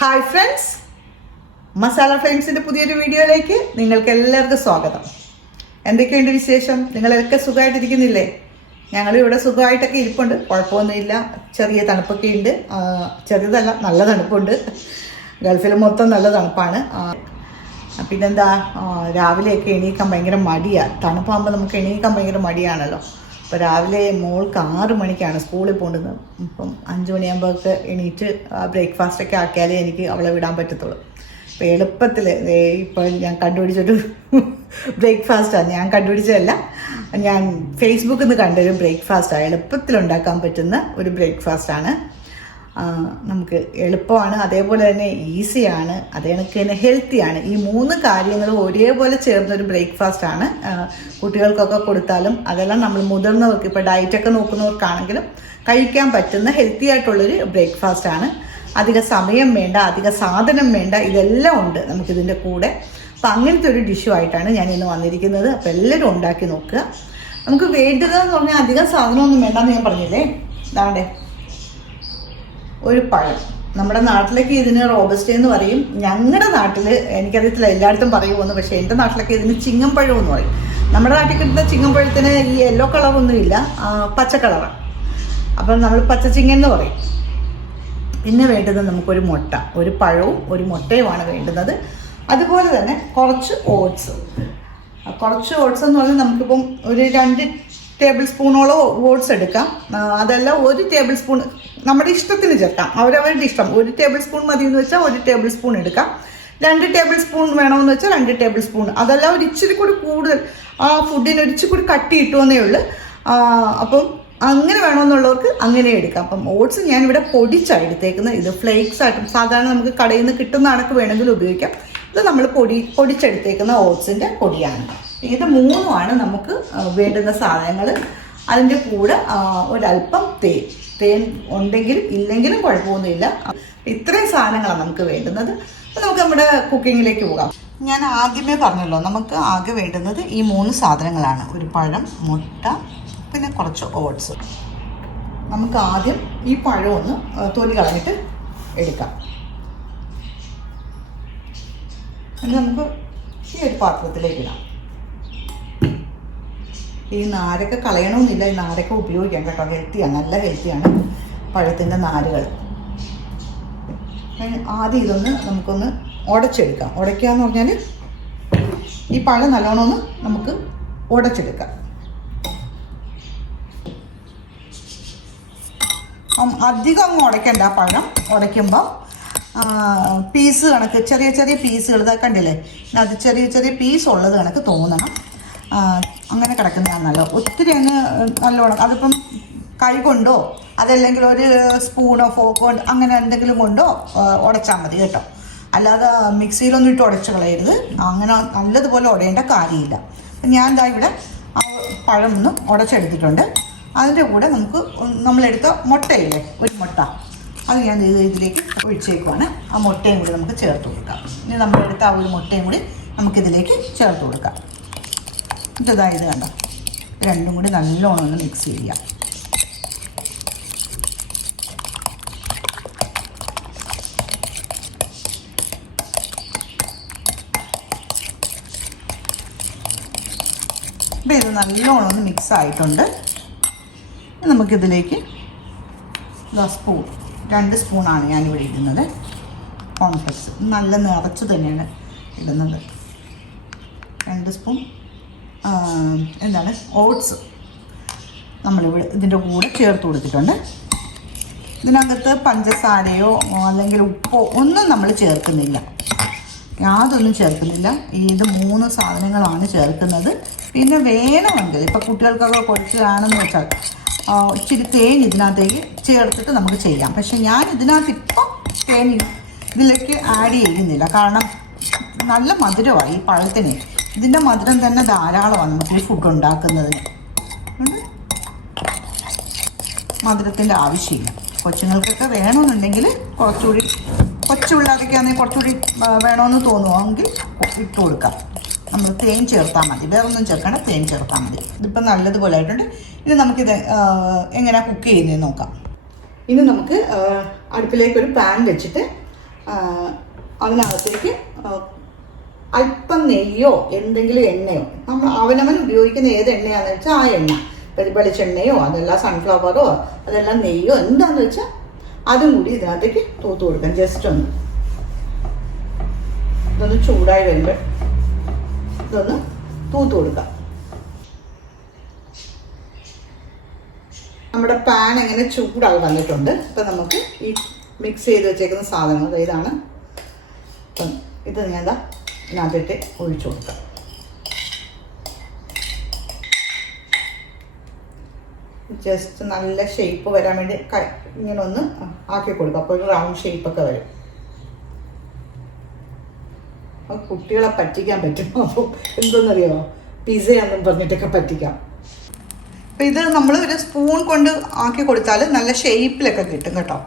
Hi friends, masala ഫ്രണ്ട്സിൻ്റെ പുതിയൊരു വീഡിയോയിലേക്ക് നിങ്ങൾക്ക് എല്ലാവർക്കും സ്വാഗതം. എന്തൊക്കെയുണ്ട് വിശേഷം? നിങ്ങളൊക്കെ സുഖമായിട്ടിരിക്കുന്നില്ലേ? ഞങ്ങളിവിടെ സുഖമായിട്ടൊക്കെ ഇരിപ്പുണ്ട്, കുഴപ്പമൊന്നുമില്ല. ചെറിയ തണുപ്പൊക്കെ ഉണ്ട്, ചെറിയതല്ല നല്ല തണുപ്പുണ്ട്. ഗൾഫിൽ മൊത്തം നല്ല തണുപ്പാണ്. പിന്നെന്താ, രാവിലെയൊക്കെ എണീക്കാൻ ഭയങ്കര മടിയാണ്. തണുപ്പാകുമ്പോൾ നമുക്ക് എണീക്കാൻ ഭയങ്കര മടിയാണല്ലോ. അപ്പോൾ രാവിലെ മോൾക്ക് 6 മണിക്കാണ് സ്കൂളിൽ പോകേണ്ടത്. ഇപ്പം 5 മണിയാകുമ്പോഴൊക്കെ എണീറ്റ് ബ്രേക്ക്ഫാസ്റ്റൊക്കെ ആക്കിയാലേ എനിക്ക് അവളെ വിടാൻ പറ്റത്തുള്ളൂ. അപ്പോൾ എളുപ്പത്തിൽ ഇപ്പോൾ ഞാൻ കണ്ടുപിടിച്ചൊരു ബ്രേക്ക്ഫാസ്റ്റാണ്. ഞാൻ കണ്ടുപിടിച്ചതല്ല, ഞാൻ ഫേസ്ബുക്കിൽ നിന്ന് കണ്ടൊരു ബ്രേക്ക്ഫാസ്റ്റാണ്. എളുപ്പത്തിൽ ഉണ്ടാക്കാൻ പറ്റുന്ന ഒരു ബ്രേക്ക്ഫാസ്റ്റാണ്. നമുക്ക് എളുപ്പമാണ്, അതേപോലെ തന്നെ ഈസിയാണ്, അതേ കണക്ക് തന്നെ ഹെൽത്തിയാണ്. ഈ 3 കാര്യങ്ങളും ഒരേപോലെ ചേർന്നൊരു ബ്രേക്ക്ഫാസ്റ്റാണ്. കുട്ടികൾക്കൊക്കെ കൊടുത്താലും അതെല്ലാം നമ്മൾ മുതിർന്നവർക്ക്, ഇപ്പോൾ ഡയറ്റൊക്കെ നോക്കുന്നവർക്കാണെങ്കിലും കഴിക്കാൻ പറ്റുന്ന ഹെൽത്തി ആയിട്ടുള്ളൊരു ബ്രേക്ക്ഫാസ്റ്റാണ്. അധിക സമയം വേണ്ട, അധിക സാധനം വേണ്ട, ഇതെല്ലാം ഉണ്ട് നമുക്കിതിൻ്റെ കൂടെ. അപ്പം അങ്ങനത്തെ ഒരു ഡിഷുമായിട്ടാണ് ഞാൻ ഇന്ന് വന്നിരിക്കുന്നത്. അപ്പോൾ എല്ലാവരും ഉണ്ടാക്കി നോക്കുക. നമുക്ക് വേണ്ടതെന്ന് പറഞ്ഞാൽ അധികം സാധനമൊന്നും വേണ്ടെന്ന് ഞാൻ പറഞ്ഞില്ലേ. ഇതാണ്ടേ ഒരു പഴം. നമ്മുടെ നാട്ടിലേക്ക് ഇതിന് റോബസ്റ്റേ എന്ന് പറയും. ഞങ്ങളുടെ നാട്ടിൽ, എനിക്കറിയത്തില്ല എല്ലായിടത്തും പറയുമെന്ന്, പക്ഷേ എൻ്റെ നാട്ടിലൊക്കെ ഇതിന് ചിങ്ങമ്പഴം എന്ന് പറയും. നമ്മുടെ നാട്ടിൽ കിട്ടുന്ന ചിങ്ങമ്പഴത്തിന് ഈ യെല്ലോ കളറൊന്നുമില്ല, പച്ച കളറാണ്. അപ്പം നമ്മൾ പച്ചച്ചിങ്ങൻ എന്ന് പറയും. പിന്നെ വേണ്ടത് നമുക്കൊരു മുട്ട, ഒരു പഴവും ഒരു മുട്ടയുമാണ് വേണ്ടുന്നത്. അതുപോലെ തന്നെ കുറച്ച് ഓട്സ്. കുറച്ച് ഓട്സ് എന്ന് പറഞ്ഞാൽ നമുക്കിപ്പം ഒരു 2 ടേബിൾ സ്പൂണോളം ഓട്സ് എടുക്കാം. അതല്ല 1 ടേബിൾ സ്പൂൺ നമ്മുടെ ഇഷ്ടത്തിന് ചേർക്കാം, അവരവരുടെ ഇഷ്ടം. 1 ടേബിൾ സ്പൂൺ മതി എന്ന് വെച്ചാൽ 1 ടേബിൾ സ്പൂൺ എടുക്കാം. 2 ടേബിൾ സ്പൂൺ വേണമെന്ന് വെച്ചാൽ 2 ടേബിൾ സ്പൂൺ. അതല്ല ഒരു ഇച്ചിരി കൂടി കൂടുതൽ, ആ ഫുഡിന് ഒരു ഇച്ചിരി കൂടി കട്ടി കിട്ടുമെന്നേ ഉള്ളൂ. അപ്പം അങ്ങനെ വേണമെന്നുള്ളവർക്ക് അങ്ങനെ എടുക്കാം. അപ്പം ഓട്സ് ഞാനിവിടെ പൊടിച്ചാണ് എടുത്തേക്കുന്നത്. ഇത് ഫ്ലേക്സ് ആയിട്ടും സാധാരണ നമുക്ക് കടയിൽ നിന്ന് കിട്ടുന്ന കണക്ക് വേണമെങ്കിൽ ഉപയോഗിക്കാം. ഇത് നമ്മൾ പൊടിച്ചെടുത്തേക്കുന്ന ഓട്സിൻ്റെ പൊടിയാണ്. ഇത് 3ആണ് നമുക്ക് വേണ്ടുന്ന സാധനങ്ങൾ. അതിൻ്റെ കൂടെ ഒരല്പം തേൻ ഉണ്ടെങ്കിലും ഇല്ലെങ്കിലും കുഴപ്പമൊന്നുമില്ല. ഇത്രയും സാധനങ്ങളാണ് നമുക്ക് വേണ്ടുന്നത്. അപ്പോൾ നമുക്ക് നമ്മുടെ കുക്കിങ്ങിലേക്ക് പോകാം. ഞാൻ ആദ്യമേ പറഞ്ഞല്ലോ, നമുക്ക് ആകെ വേണ്ടുന്നത് ഈ 3 സാധനങ്ങളാണ്. ഒരു പഴം, മുട്ട, പിന്നെ കുറച്ച് ഓട്സ്. നമുക്ക് ആദ്യം ഈ പഴം ഒന്ന് തൊലി കളഞ്ഞിട്ട് എടുക്കാം. അത് നമുക്ക് ഈ ഒരു പാത്രത്തിലേക്ക് ഇടാം. ഈ നാരൊക്കെ കളയണമെന്നില്ല, ഈ നാരൊക്കെ ഉപയോഗിക്കാം കേട്ടോ. ഹെൽത്തിയാണ്, നല്ല ഹെൽത്തിയാണ് പഴത്തിൻ്റെ നാരുകൾ. ആദ്യം ഇതൊന്ന് നമുക്കൊന്ന് ഉടച്ചെടുക്കാം. ഉടയ്ക്കുക എന്ന് പറഞ്ഞാൽ ഈ പഴം നല്ലോണം ഒന്ന് നമുക്ക് ഉടച്ചെടുക്കാം. അധികം അങ്ങ് ഉടയ്ക്കണ്ട. പഴം ഉടയ്ക്കുമ്പോൾ പീസ് കണക്ക് ചെറിയ ചെറിയ പീസുകൾ ഇതൊക്കെ കണ്ടില്ലേ, അത് ചെറിയ ചെറിയ പീസ് ഉള്ളത് കണക്ക് തോന്നണം. അങ്ങനെ കിടക്കുന്നതാണല്ലോ. ഒത്തിരി അങ്ങ് നല്ലോണം അതിപ്പം കൈ കൊണ്ടോ അതല്ലെങ്കിൽ ഒരു സ്പൂണോ ഫോക്കോ അങ്ങനെ എന്തെങ്കിലും കൊണ്ടോ ഉടച്ചാൽ മതി കേട്ടോ. അല്ലാതെ മിക്സിയിലൊന്നും ഇട്ട് ഉടച്ച് കളയരുത്. അങ്ങനെ നല്ലതുപോലെ ഉടയേണ്ട കാര്യമില്ല. ഞാൻ എന്താ ഇവിടെ പഴം ഒന്ന് ഉടച്ചെടുത്തിട്ടുണ്ട്. അതിൻ്റെ കൂടെ നമുക്ക് നമ്മളെടുത്ത മുട്ടയില്ലേ, ഒരു മുട്ട, അത് ഞാൻ ഇതിലേക്ക് ഒഴിച്ചേക്കുവാണ്. ആ മുട്ടയും കൂടി നമുക്ക് ചേർത്ത് കൊടുക്കാം. ഇനി നമ്മളെടുത്ത ആ ഒരു മുട്ടയും കൂടി നമുക്കിതിലേക്ക് ചേർത്ത് കൊടുക്കാം. ഇത് കണ്ടോ, രണ്ടും കൂടി നല്ലോണം ഒന്ന് മിക്സ് ചെയ്യാം. അപ്പോൾ ഇത് നല്ലോണം ഒന്ന് മിക്സ് ആയിട്ടുണ്ട്. നമുക്കിതിലേക്ക് സ്പൂൺ 2 സ്പൂണാണ് ഞാനിവിടെ ഇടുന്നത്. കോൺഫ്ലെക്സ് നല്ല നിറച്ച് തന്നെയാണ് ഇടുന്നത്. 2 സ്പൂൺ ഓട്സ് നമ്മളിവിടെ ഇതിൻ്റെ കൂടെ ചേർത്ത് കൊടുത്തിട്ടുണ്ട്. ഇതിനകത്ത് പഞ്ചസാരയോ അല്ലെങ്കിൽ ഉപ്പോ ഒന്നും നമ്മൾ ചേർക്കുന്നില്ല, യാതൊന്നും ചേർക്കുന്നില്ല. ഇത് 3 സാധനങ്ങളാണ് ചേർക്കുന്നത്. പിന്നെ വേണമെങ്കിൽ ഇപ്പോൾ കുട്ടികൾക്കൊക്കെ കൊടുക്കുകയാണെന്ന് വെച്ചാൽ ഇച്ചിരി തേൻ ഇതിനകത്തേക്ക് ചേർത്തിട്ട് നമുക്ക് ചെയ്യാം. പക്ഷെ ഞാൻ ഇതിനകത്ത് ഇപ്പം തേൻ ഇതിലേക്ക് ആഡ് ചെയ്യുന്നില്ല, കാരണം നല്ല മധുരമായി ഈ പഴത്തിന്. ഇതിൻ്റെ മധുരം തന്നെ ധാരാളമാണ് നമുക്ക് ഈ ഫുഡ് ഉണ്ടാക്കുന്നതിന്. മധുരത്തിൻ്റെ ആവശ്യമില്ല. കൊച്ചുങ്ങൾക്കൊക്കെ വേണമെന്നുണ്ടെങ്കിൽ കുറച്ചുകൂടി, കൊച്ചു പിള്ളേർക്കാണെങ്കിൽ കുറച്ചുകൂടി വേണമെന്ന് തോന്നുമെങ്കിൽ ഇട്ട് കൊടുക്കാം. നമ്മൾ തേൻ ചേർത്താൽ മതി, വേറൊന്നും ചേർക്കണ്ട, തേൻ ചേർത്താൽ മതി. ഇതിപ്പോൾ നല്ലതുപോലെ ആയിട്ടുണ്ട്. ഇനി നമുക്കിത് എങ്ങനെയാണ് കുക്ക് ചെയ്യുന്നതെന്ന് നോക്കാം. ഇനി നമുക്ക് അടുപ്പിലേക്ക് ഒരു പാൻ വെച്ചിട്ട് അതിനകത്തേക്ക് അല്പം നെയ്യോ എന്തെങ്കിലും എണ്ണയോ, നമ്മൾ അവനവൻ ഉപയോഗിക്കുന്ന ഏത് എണ്ണയാണെന്ന് വെച്ചാൽ ആ എണ്ണ, വെളിച്ചെണ്ണയോ അതെല്ലാം സൺഫ്ലവറോ അതെല്ലാം നെയ്യോ എന്താണെന്ന് വെച്ചാൽ അതും കൂടി ഇതിനകത്തേക്ക് തൂത്ത് കൊടുക്കാം. ജസ്റ്റ് ഇതൊന്ന് ചൂടായി വരുമ്പോൾ ഇതൊന്ന് തൂത്ത് കൊടുക്കാം. നമ്മുടെ പാൻ എങ്ങനെ ചൂടായി വന്നിട്ടുണ്ട്. അപ്പം നമുക്ക് ഈ മിക്സ് ചെയ്ത് വെച്ചേക്കുന്ന സാധനങ്ങൾ ഇതാണ്. അപ്പം ഇത് ഞാൻ ഇതിനകത്തിട്ട് ഒഴിച്ചു കൊടുക്കാം. ജസ്റ്റ് നല്ല ഷേപ്പ് വരാൻ വേണ്ടി ഇങ്ങനെ ഒന്ന് ആക്കി കൊടുക്കാം. അപ്പോൾ ഒരു റൗണ്ട് ഷേപ്പൊക്കെ വരും. അപ്പോൾ കുട്ടികളെ പറ്റിക്കാൻ പറ്റും. അപ്പോൾ എന്തെന്നറിയോ, പിസയാണെന്നും പറഞ്ഞിട്ടൊക്കെ പറ്റിക്കാം. അപ്പോൾ ഇത് നമ്മൾ ഒരു സ്പൂൺ കൊണ്ട് ആക്കി കൊടുത്താൽ നല്ല ഷേപ്പിലൊക്കെ കിട്ടും കേട്ടോ.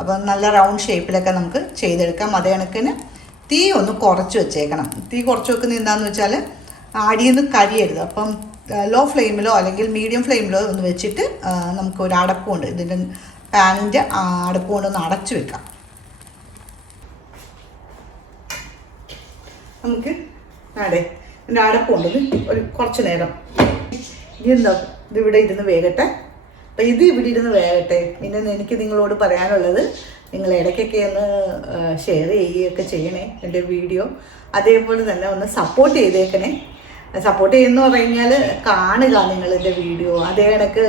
അപ്പം നല്ല റൗണ്ട് ഷേപ്പിലൊക്കെ നമുക്ക് ചെയ്തെടുക്കാം. അതേ കണക്കിന് തീ ഒന്ന് കുറച്ച് വെച്ചേക്കണം. തീ കുറച്ച് വെക്കുന്നത് എന്താണെന്ന് വെച്ചാൽ അടിയിൽ നിന്ന് കരിയരുത്. അപ്പം ലോ ഫ്ലെയിമിലോ അല്ലെങ്കിൽ മീഡിയം ഫ്ലെയിമിലോ ഒന്ന് വെച്ചിട്ട് നമുക്ക് ഒരു അടപ്പുണ്ട്, ഇതിൻ്റെ പാനിൻ്റെ അടപ്പ് കൊണ്ടൊന്ന് അടച്ചു വെക്കാം. നമുക്ക് ഇതിൻ്റെ അടപ്പുണ്ട് ഒരു കുറച്ച് നേരം. ഇതിവിടെ ഇരുന്ന് വേകട്ടെ. അപ്പം ഇത് ഇവിടെ ഇരുന്ന് വേകട്ടെ. പിന്നെ എനിക്ക് നിങ്ങളോട് പറയാനുള്ളത്, നിങ്ങൾ ഇടയ്ക്കൊക്കെ ഒന്ന് ഷെയർ ചെയ്യുകയൊക്കെ ചെയ്യണേ എൻ്റെ വീഡിയോ. അതേപോലെ തന്നെ ഒന്ന് സപ്പോർട്ട് ചെയ്തേക്കണേ. സപ്പോർട്ട് ചെയ്യുന്ന പറഞ്ഞു കഴിഞ്ഞാൽ കാണുക നിങ്ങളെൻ്റെ വീഡിയോ. അതേ കണക്ക്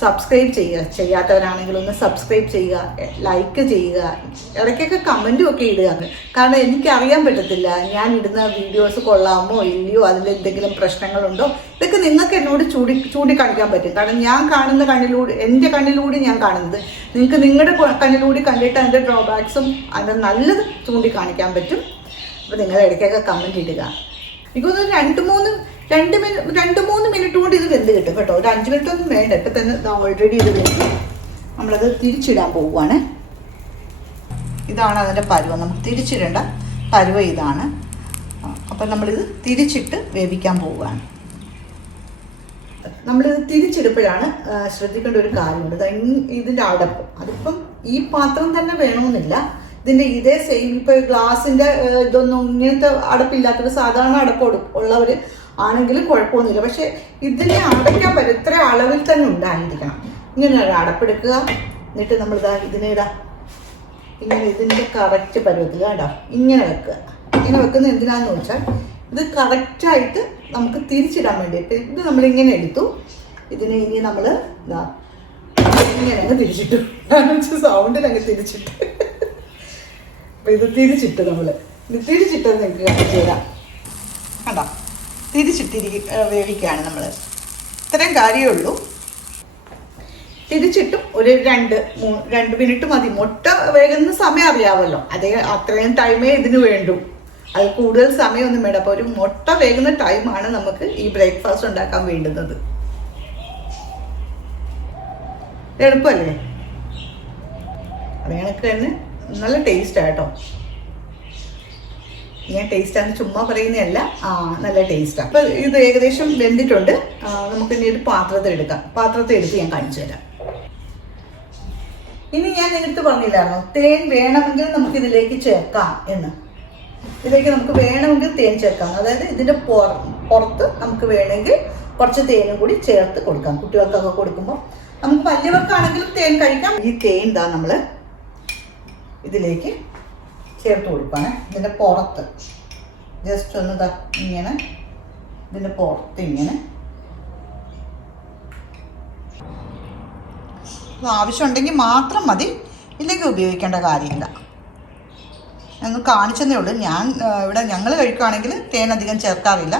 സബ്സ്ക്രൈബ് ചെയ്യുക, ചെയ്യാത്തവരാണെങ്കിൽ ഒന്ന് സബ്സ്ക്രൈബ് ചെയ്യുക, ലൈക്ക് ചെയ്യുക, ഇടയ്ക്കൊക്കെ കമൻറ്റും ഒക്കെ ഇടുക. കാരണം എനിക്കറിയാൻ പറ്റത്തില്ല ഞാൻ ഇടുന്ന വീഡിയോസ് കൊള്ളാമോ ഇല്ലയോ, അതിലെന്തെങ്കിലും പ്രശ്നങ്ങളുണ്ടോ, ഇതൊക്കെ നിങ്ങൾക്ക് എന്നോട് ചൂണ്ടിക്കാണിക്കാൻ പറ്റും. കാരണം ഞാൻ കാണുന്ന കണ്ണിലൂടെ, എൻ്റെ കണ്ണിലൂടെ ഞാൻ കാണുന്നത്, നിങ്ങൾക്ക് നിങ്ങളുടെ കണ്ണിലൂടെ കണ്ടിട്ട് അതിൻ്റെ ഡ്രോബാക്സും അതിൻ്റെ നല്ലത് ചൂണ്ടിക്കാണിക്കാൻ പറ്റും. അപ്പോൾ നിങ്ങൾ ഇടയ്ക്കൊക്കെ കമൻറ്റ് ഇടുക. എനിക്കൊന്ന് രണ്ട് മൂന്ന് മിനിറ്റ് കൊണ്ട് ഇത് വെന്ത് കിട്ടും കേട്ടോ. ഒരു 5 മിനിറ്റ് ഒന്നും വേണ്ട. ഇപ്പം തന്നെ ഓൾറെഡി ഇത് വെന്ത് നമ്മളത് തിരിച്ചിടാൻ പോവുകയാണ്. ഇതാണ് അതിൻ്റെ പരുവം. നമുക്ക് തിരിച്ചിടേണ്ട പരുവം ഇതാണ്. അപ്പം നമ്മളിത് തിരിച്ചിട്ട് വേവിക്കാൻ പോവുകയാണ്. നമ്മളിത് തിരിച്ചിടുമ്പോഴാണ് ശ്രദ്ധിക്കേണ്ട ഒരു കാര്യമുണ്ട്. ഇതിൻ്റെ അടപ്പ്, അതിപ്പം ഈ പാത്രം തന്നെ വേണമെന്നില്ല. ഇതിൻ്റെ ഇതേ സെയിം ഇപ്പോൾ ഗ്ലാസിൻ്റെ ഇതൊന്നും ഇങ്ങനത്തെ അടപ്പില്ലാത്തവർ, സാധാരണ അടപ്പ് ഉള്ളവർ ആണെങ്കിലും കുഴപ്പമൊന്നുമില്ല. പക്ഷേ ഇതിനെ അടയ്ക്കാൻ പറ്റും, ഇത്ര അളവിൽ തന്നെ ഉണ്ടായിരിക്കണം. ഇങ്ങനെ ഒരു അടപ്പെടുക്കുക, എന്നിട്ട് നമ്മളിതാ ഇതിനിടാം. ഇങ്ങനെ ഇതിൻ്റെ കറക്റ്റ് പരുവത്തിൽ കേട്ടോ ഇങ്ങനെ വെക്കുക. ഇങ്ങനെ വെക്കുന്നത് എന്തിനാണെന്ന് വെച്ചാൽ ഇത് കറക്റ്റായിട്ട് നമുക്ക് തിരിച്ചിടാൻ വേണ്ടിയിട്ട്. ഇത് നമ്മളിങ്ങനെ എടുത്തു, ഇതിനെ ഇനി നമ്മൾ ഇതാ ഇങ്ങനെ അങ്ങ് തിരിച്ചിട്ടു. സൗണ്ടിലങ്ങ് തിരിച്ചിട്ട് അപ്പം ഇത് തിരിച്ചിട്ട് ഇത് തിരിച്ചിട്ട് നിങ്ങൾക്ക് കാണിച്ചു തരാം. കണ്ടോ, വേവിക്കുകയാണ് നമ്മൾ. ഇത്രയും കാര്യമേ ഉള്ളൂ. തിരിച്ചിട്ടും ഒരു 2 മിനിറ്റ് മതി. മുട്ട വേകുന്ന സമയം അറിയാമല്ലോ, അത്രയും ടൈമേ ഇതിന് വേണ്ടൂ. അത് കൂടുതൽ സമയമൊന്നും വേണ്ട. അപ്പോൾ ഒരു മുട്ട വേകുന്ന ടൈമാണ് നമുക്ക് ഈ ബ്രേക്ക്ഫാസ്റ്റ് ഉണ്ടാക്കാൻ വേണ്ടുന്നത്. എളുപ്പമല്ലേ? അത് കണക്ക് തന്നെ നല്ല ടേസ്റ്റാണ് കേട്ടോ. ഞാൻ ടേസ്റ്റാണ് ചുമ്മാ പറയുന്നതല്ല, നല്ല ടേസ്റ്റാണ്. അപ്പം ഇത് ഏകദേശം വെന്തിട്ടുണ്ട്. നമുക്ക് ഇനി ഒരു പാത്രത്തിൽ എടുക്കാം. പാത്രത്തിൽ എടുത്ത് ഞാൻ കാണിച്ചു തരാം. ഇനി ഞാൻ എടുത്ത് പറഞ്ഞില്ലായിരുന്നോ, തേൻ വേണമെങ്കിൽ നമുക്ക് ഇതിലേക്ക് ചേർക്കാം എന്ന്. ഇതിലേക്ക് നമുക്ക് വേണമെങ്കിൽ തേൻ ചേർക്കാം. അതായത് ഇതിൻ്റെ പുറത്ത് നമുക്ക് വേണമെങ്കിൽ കുറച്ച് തേനും കൂടി ചേർത്ത് കൊടുക്കാം. കുട്ടികൾക്കൊക്കെ കൊടുക്കുമ്പോൾ നമുക്ക് വലിയവർക്കാണെങ്കിലും തേൻ കഴിക്കാം. ഈ തേൻ ഇതാ നമ്മൾ ഇതിലേക്ക് ചേർത്ത് കൊടുക്കുകയാണ്. ഇതിൻ്റെ പുറത്ത് ജസ്റ്റ് ഒന്ന് ഇങ്ങനെ, ഇതിൻ്റെ പുറത്ത് ഇങ്ങനെ. ആവശ്യമുണ്ടെങ്കിൽ മാത്രം മതി, ഇല്ലെങ്കിൽ ഉപയോഗിക്കേണ്ട കാര്യമില്ല. ഞങ്ങൾ കാണിച്ചതേ ഉള്ളൂ. ഞങ്ങൾ കഴിക്കുകയാണെങ്കിൽ തേൻ അധികം ചേർക്കാറില്ല.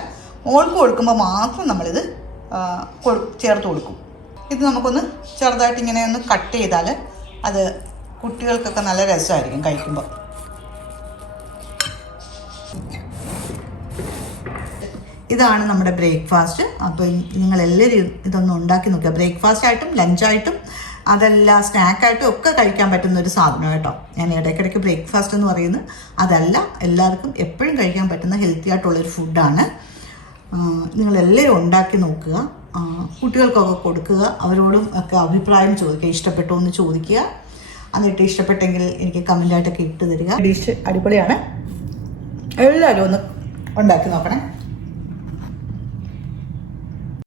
മോൾക്ക് കൊടുക്കുമ്പോൾ മാത്രം നമ്മളിത് ചേർത്ത് കൊടുക്കും. ഇത് നമുക്കൊന്ന് ചെറുതായിട്ട് ഇങ്ങനെ ഒന്ന് കട്ട് ചെയ്താൽ അത് കുട്ടികൾക്കൊക്കെ നല്ല രസമായിരിക്കും കഴിക്കുമ്പോൾ. ഇതാണ് നമ്മുടെ ബ്രേക്ക്ഫാസ്റ്റ്. അപ്പോൾ നിങ്ങളെല്ലാവരും ഇതൊന്ന് ഉണ്ടാക്കി നോക്കുക. ബ്രേക്ക്ഫാസ്റ്റ് ആയിട്ടും ലഞ്ചായിട്ടും അതല്ല സ്നാക്കായിട്ടും ഒക്കെ കഴിക്കാൻ പറ്റുന്ന ഒരു സാധനം കേട്ടോ. ഞാൻ ഇടയ്ക്കിടയ്ക്ക് ബ്രേക്ക്ഫാസ്റ്റ് എന്ന് പറയുന്നത് അതല്ല, എല്ലാവർക്കും എപ്പോഴും കഴിക്കാൻ പറ്റുന്ന ഹെൽത്തി ആയിട്ടുള്ളൊരു ഫുഡാണ്. നിങ്ങളെല്ലാവരും ഉണ്ടാക്കി നോക്കുക, കുട്ടികൾക്കൊക്കെ കൊടുക്കുക, അവരോടും ഒക്കെ അഭിപ്രായം ചോദിക്കുക, ഇഷ്ടപ്പെട്ടോ എന്ന് ചോദിക്കുക. എന്നിട്ട് ഇഷ്ടപ്പെട്ടെങ്കിൽ എനിക്ക് കമൻ്റായിട്ടൊക്കെ ഇട്ട് തരിക. ഡിഷ് അടിപൊളിയാണ്, എല്ലാവരും ഒന്ന് ഉണ്ടാക്കി നോക്കണേ.